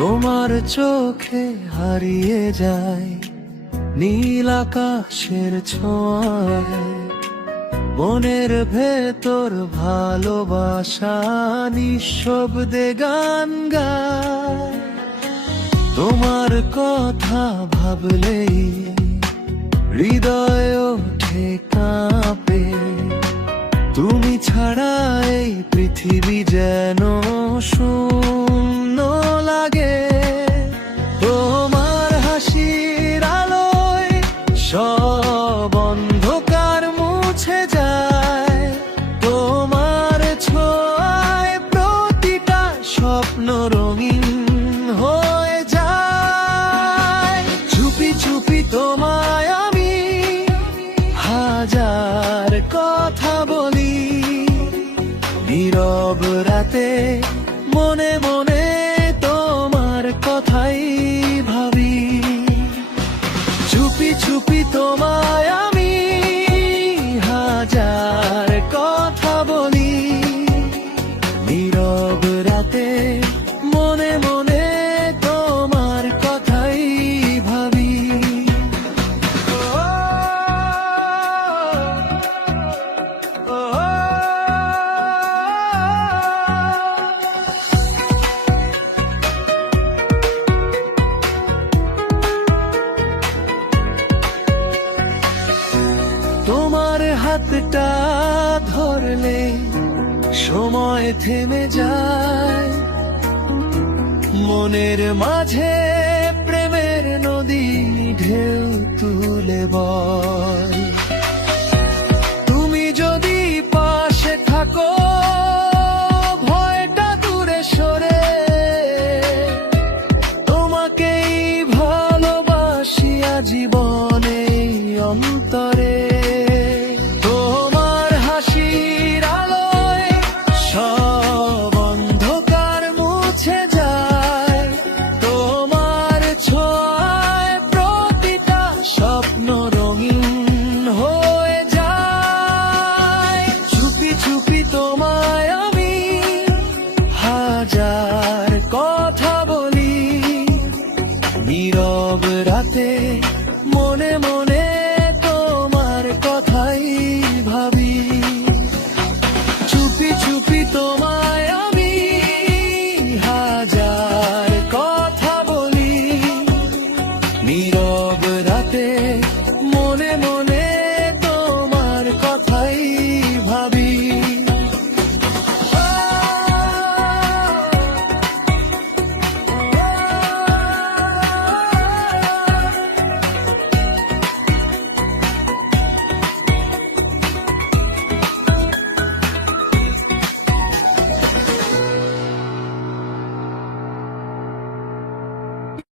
তোমার চোখে হারিয়ে যায় নীল আকাশের ছোঁয়ায়, মনের ভেতর ভালোবাসা নিঃশব্দে গান গায়। তোমার কথা ভাবলেই হৃদয় ওঠে কাঁপে, তুমি ছাড়া এই পৃথিবী যেন শূন্য লাগে। তোমার হাসির আলোয় সব অন্ধকার মুছে যায়, তোমার ছোঁয়ায় প্রতিটা স্বপ্ন রঙিন হয়ে যায়। চুপি চুপি তোমায় আমি হাজার কথা বলি, নীরব রাতে মনে মনে তোমার কথাই ভাবি। চুপি চুপি তোমায় আমি হাজার কথা বলি, নীরব রাতে মনে মনে তোমার কথাই ভাবি। তোমার হাতটা ধরলে সময় থেমে যায়, মনের মাঝে প্রেমের নদী ঢেউ তুলে বয়। তুমি যদি পাশে থাকো ভয়টা দূরে সরে, তোমাকেই ভালোবাসি আজীবনে অন্তরে। তোমার হাসির আলোয় সব অন্ধকার মুছে যায়, তোমার ছোঁয়ায় প্রতিটা স্বপ্ন রঙিন হয়ে যায়। চুপি চুপি তোমায় আমি হাজার কথা বলি, নীরব রাতে মনে মনে তোমার কথাই ভাবি। চুপি চুপি তোমায় আমি হাজার কথা বলি, নীরব রাতে মনে মনে